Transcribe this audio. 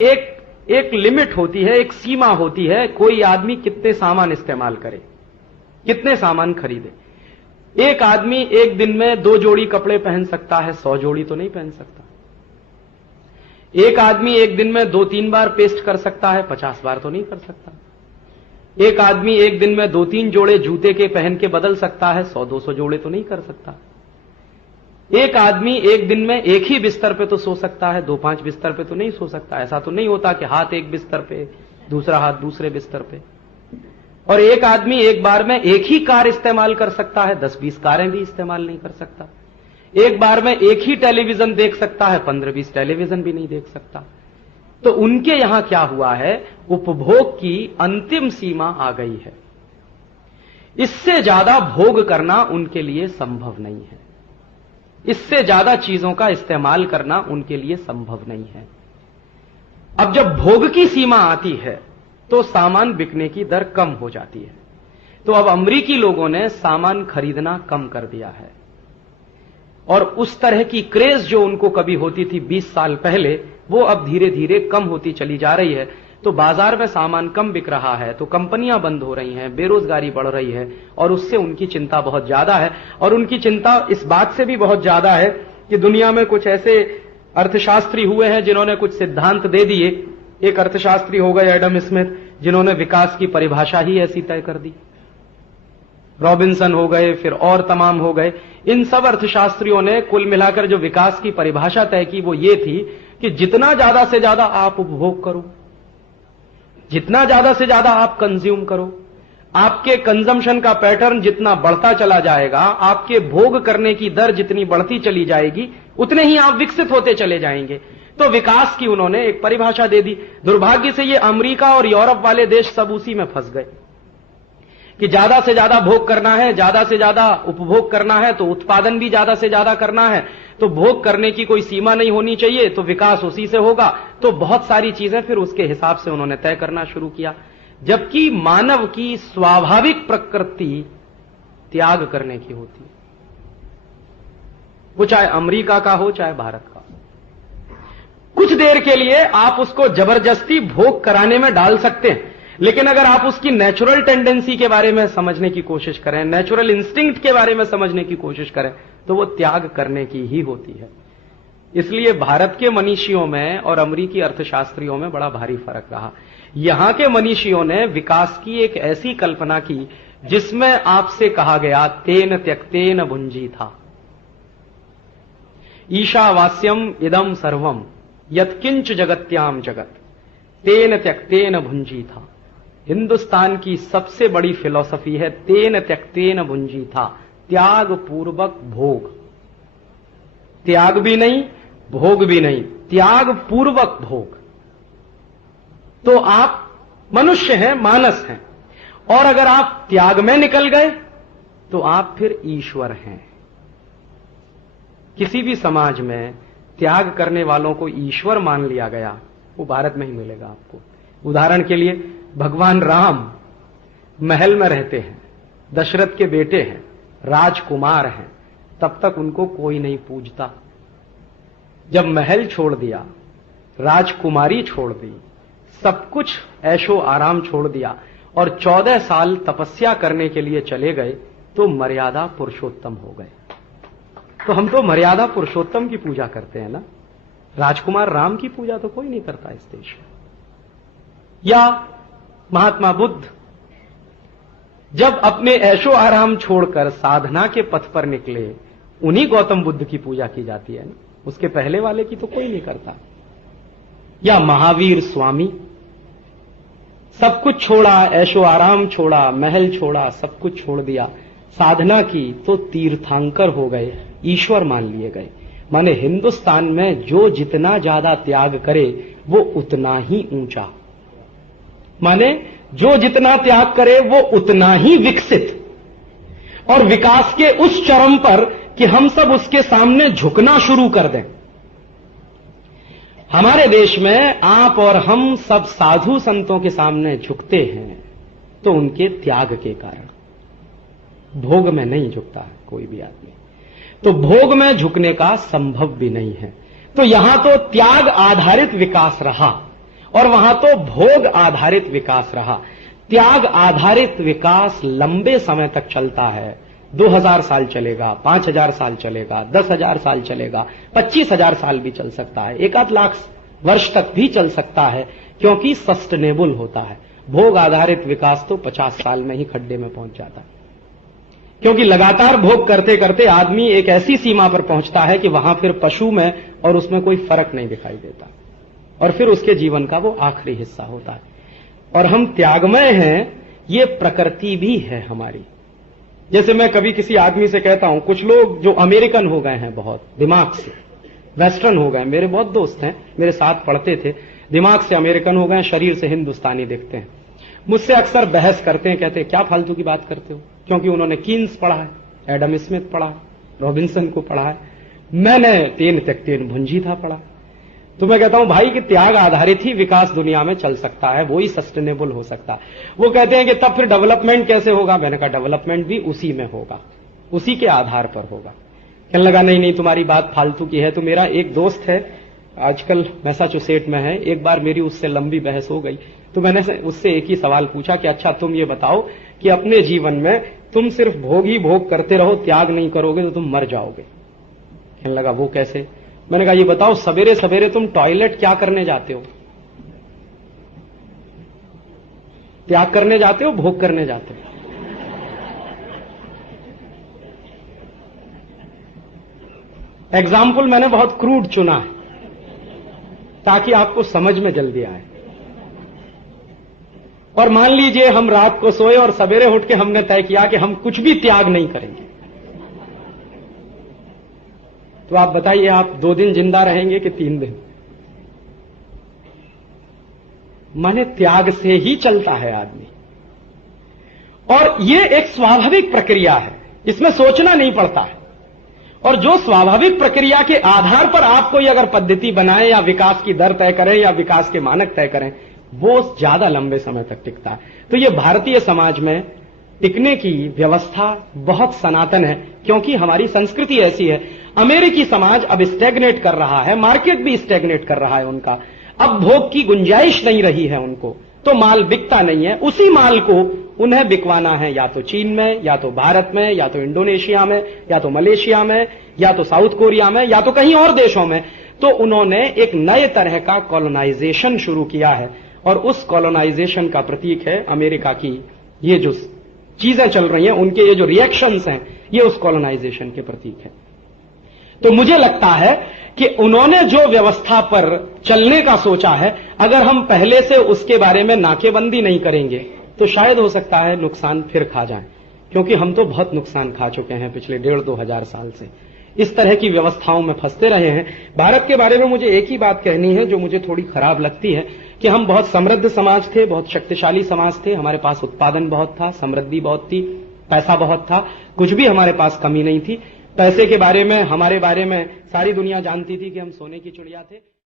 एक लिमिट होती है, एक सीमा होती है, कोई आदमी कितने सामान इस्तेमाल करे, कितने सामान खरीदे। एक आदमी एक दिन में 2 जोड़ी कपड़े पहन सकता है, 100 जोड़ी तो नहीं पहन सकता। एक आदमी एक दिन में 2-3 बार पेस्ट कर सकता है, 50 बार तो नहीं कर सकता। एक आदमी एक दिन में 2-3 जोड़े जूते के पहन के बदल सकता है, 100-200 जोड़े तो नहीं कर सकता। एक आदमी एक दिन में एक ही बिस्तर पे तो सो सकता है, 2-5 बिस्तर पे तो नहीं सो सकता। ऐसा तो नहीं होता कि हाथ एक बिस्तर पे, दूसरा हाथ दूसरे बिस्तर पे। और एक आदमी एक बार में एक ही कार इस्तेमाल कर सकता है, 10-20 कारें भी इस्तेमाल नहीं कर सकता। एक बार में एक ही टेलीविजन देख सकता है, 15-20 टेलीविजन भी नहीं देख सकता। तो उनके यहां क्या हुआ है, उपभोग की अंतिम सीमा आ गई है। इससे ज्यादा भोग करना उनके लिए संभव नहीं है, इससे ज्यादा चीजों का इस्तेमाल करना उनके लिए संभव नहीं है। अब जब भोग की सीमा आती है तो सामान बिकने की दर कम हो जाती है। तो अब अमरीकी लोगों ने सामान खरीदना कम कर दिया है, और उस तरह की क्रेज जो उनको कभी होती थी 20 साल पहले, वो अब धीरे धीरे कम होती चली जा रही है। तो बाजार में सामान कम बिक रहा है, तो कंपनियां बंद हो रही हैं, बेरोजगारी बढ़ रही है, और उससे उनकी चिंता बहुत ज्यादा है। और उनकी चिंता इस बात से भी बहुत ज्यादा है कि दुनिया में कुछ ऐसे अर्थशास्त्री हुए हैं जिन्होंने कुछ सिद्धांत दे दिए। एक अर्थशास्त्री हो गए एडम स्मिथ, जिन्होंने विकास की परिभाषा ही ऐसी तय कर दी। रॉबिन्सन हो गए, फिर और तमाम हो गए। इन सब अर्थशास्त्रियों ने कुल मिलाकर जो विकास की परिभाषा तय की वो ये थी कि जितना ज्यादा से ज्यादा आप उपभोग करो, जितना ज्यादा से ज्यादा आप कंज्यूम करो, आपके कंजम्पशन का पैटर्न जितना बढ़ता चला जाएगा, आपके भोग करने की दर जितनी बढ़ती चली जाएगी, उतने ही आप विकसित होते चले जाएंगे। तो विकास की उन्होंने एक परिभाषा दे दी। दुर्भाग्य से ये अमेरिका और यूरोप वाले देश सब उसी में फंस गए कि ज्यादा से ज्यादा भोग करना है, ज्यादा से ज्यादा उपभोग करना है, तो उत्पादन भी ज्यादा से ज्यादा करना है, तो भोग करने की कोई सीमा नहीं होनी चाहिए, तो विकास उसी से होगा। तो बहुत सारी चीजें फिर उसके हिसाब से उन्होंने तय करना शुरू किया, जबकि मानव की स्वाभाविक प्रकृति त्याग करने की होती है। वो चाहे अमेरिका का हो, चाहे भारत का। कुछ देर के लिए आप उसको जबरदस्ती भोग कराने में डाल सकते हैं, लेकिन अगर आप उसकी नेचुरल टेंडेंसी के बारे में समझने की कोशिश करें, नेचुरल इंस्टिंक्ट के बारे में समझने की कोशिश करें, तो वो त्याग करने की ही होती है। इसलिए भारत के मनीषियों में और अमेरिकी अर्थशास्त्रियों में बड़ा भारी फर्क रहा। यहां के मनीषियों ने विकास की एक ऐसी कल्पना की जिसमें आपसे कहा गया तेन त्यक्तेन भुंजी था, ईशावास्यम इदम सर्वम यत्किंच जगत्याम जगत तेन त्यक्तेन भुंजी था। हिंदुस्तान की सबसे बड़ी फिलॉसफी है तेन त्यक्तेन भुंजी था, त्याग पूर्वक भोग। त्याग भी नहीं, भोग भी नहीं, त्याग पूर्वक भोग। तो आप मनुष्य हैं, मानस हैं, और अगर आप त्याग में निकल गए तो आप फिर ईश्वर हैं। किसी भी समाज में त्याग करने वालों को ईश्वर मान लिया गया, वो भारत में ही मिलेगा आपको। उदाहरण के लिए भगवान राम महल में रहते हैं, दशरथ के बेटे हैं, राजकुमार हैं, तब तक उनको कोई नहीं पूजता। जब महल छोड़ दिया, राजकुमारी छोड़ दी, सब कुछ ऐशो आराम छोड़ दिया और 14 साल तपस्या करने के लिए चले गए, तो मर्यादा पुरुषोत्तम हो गए। तो हम तो मर्यादा पुरुषोत्तम की पूजा करते हैं ना, राजकुमार राम की पूजा तो कोई नहीं करता इस देश में। या महात्मा बुद्ध जब अपने ऐशो आराम छोड़कर साधना के पथ पर निकले, उन्हीं गौतम बुद्ध की पूजा की जाती है ना, उसके पहले वाले की तो कोई नहीं करता। या महावीर स्वामी सब कुछ छोड़ा, ऐशो आराम छोड़ा, महल छोड़ा, सब कुछ छोड़ दिया, साधना की, तो तीर्थंकर हो गए, ईश्वर मान लिए गए। माने हिंदुस्तान में जो जितना ज्यादा त्याग करे वो उतना ही ऊंचा, माने जो जितना त्याग करे वो उतना ही विकसित, और विकास के उस चरम पर कि हम सब उसके सामने झुकना शुरू कर दें। हमारे देश में आप और हम सब साधु संतों के सामने झुकते हैं तो उनके त्याग के कारण, भोग में नहीं झुकता है कोई भी आदमी। तो भोग में झुकने का संभव भी नहीं है। तो यहां तो त्याग आधारित विकास रहा, और वहां तो भोग आधारित विकास रहा। त्याग आधारित विकास लंबे समय तक चलता है। 2000 साल चलेगा, 5000 साल चलेगा, 10,000 साल चलेगा, 25,000 साल भी चल सकता है, 1 लाख वर्ष तक भी चल सकता है, क्योंकि सस्टेनेबल होता है। भोग आधारित विकास तो 50 साल में ही खड्डे में पहुंच जाता है, क्योंकि लगातार भोग करते करते आदमी एक ऐसी सीमा पर पहुंचता है कि वहां फिर पशु में और उसमें कोई फर्क नहीं दिखाई देता, और फिर उसके जीवन का वो आखिरी हिस्सा होता है। और हम त्यागमय हैं, ये प्रकृति भी है हमारी। जैसे मैं कभी किसी आदमी से कहता हूं, कुछ लोग जो अमेरिकन हो गए हैं, बहुत दिमाग से वेस्टर्न हो गए, मेरे बहुत दोस्त हैं, मेरे साथ पढ़ते थे, दिमाग से अमेरिकन हो गए, शरीर से हिंदुस्तानी दिखते हैं, मुझसे अक्सर बहस करते हैं, कहते हैं क्या फालतू की बात करते हो, क्योंकि उन्होंने कीन्स पढ़ा है, एडम स्मिथ पढ़ा है, रॉबिन्सन को पढ़ा है, मैंने तेन तक तेन भुंजी था पढ़ा। तो मैं कहता हूं भाई कि त्याग आधारित ही विकास दुनिया में चल सकता है, वो ही सस्टेनेबल हो सकता है। वो कहते हैं कि तब फिर डेवलपमेंट कैसे होगा? मैंने कहा डेवलपमेंट भी उसी में होगा, उसी के आधार पर होगा। कहने लगा नहीं नहीं तुम्हारी बात फालतू की है। तो मेरा एक दोस्त है, आजकल मैसाचुसेट में है, एक बार मेरी उससे लंबी बहस हो गई, तो मैंने उससे एक ही सवाल पूछा कि अच्छा तुम ये बताओ कि अपने जीवन में तुम सिर्फ भोग ही भोग करते रहो, त्याग नहीं करोगे तो तुम मर जाओगे। कहने लगा वो कैसे? मैंने कहा ये बताओ सवेरे सवेरे तुम टॉयलेट क्या करने जाते हो? त्याग करने जाते हो, भोग करने जाते हो? एग्जाम्पल मैंने बहुत क्रूड चुना है ताकि आपको समझ में जल्दी आए। और मान लीजिए हम रात को सोए और सवेरे उठ के हमने तय किया कि हम कुछ भी त्याग नहीं करेंगे, तो आप बताइए आप 2 दिन जिंदा रहेंगे कि 3 दिन? माने त्याग से ही चलता है आदमी, और ये एक स्वाभाविक प्रक्रिया है, इसमें सोचना नहीं पड़ता है। और जो स्वाभाविक प्रक्रिया के आधार पर आप कोई अगर पद्धति बनाए या विकास की दर तय करें या विकास के मानक तय करें, वो ज्यादा लंबे समय तक टिकता है। तो ये भारतीय समाज में टिकने की व्यवस्था बहुत सनातन है, क्योंकि हमारी संस्कृति ऐसी है। अमेरिकी समाज अब स्टैग्नेट कर रहा है, मार्केट भी स्टैग्नेट कर रहा है उनका, अब भोग की गुंजाइश नहीं रही है उनको, तो माल बिकता नहीं है। उसी माल को उन्हें बिकवाना है या तो चीन में, या तो भारत में, या तो इंडोनेशिया में, या तो मलेशिया में, या तो साउथ कोरिया में, या तो कहीं और देशों में। तो उन्होंने एक नए तरह का कॉलोनाइजेशन शुरू किया है, और उस कॉलोनाइजेशन का प्रतीक है अमेरिका की ये जो चीजें चल रही हैं, उनके ये जो रिएक्शंस हैं, ये उस कॉलोनाइजेशन के प्रतीक है। तो मुझे लगता है कि उन्होंने जो व्यवस्था पर चलने का सोचा है, अगर हम पहले से उसके बारे में नाकेबंदी नहीं करेंगे तो शायद हो सकता है नुकसान फिर खा जाएं, क्योंकि हम तो बहुत नुकसान खा चुके हैं पिछले 1,500-2 हजार साल से, इस तरह की व्यवस्थाओं में फंसते रहे हैं। भारत के बारे में मुझे एक ही बात कहनी है जो मुझे थोड़ी खराब लगती है, कि हम बहुत समृद्ध समाज थे, बहुत शक्तिशाली समाज थे, हमारे पास उत्पादन बहुत था, समृद्धि बहुत थी, पैसा बहुत था, कुछ भी हमारे पास कमी नहीं थी। पैसे के बारे में, हमारे बारे में सारी दुनिया जानती थी कि हम सोने की चिड़िया थे।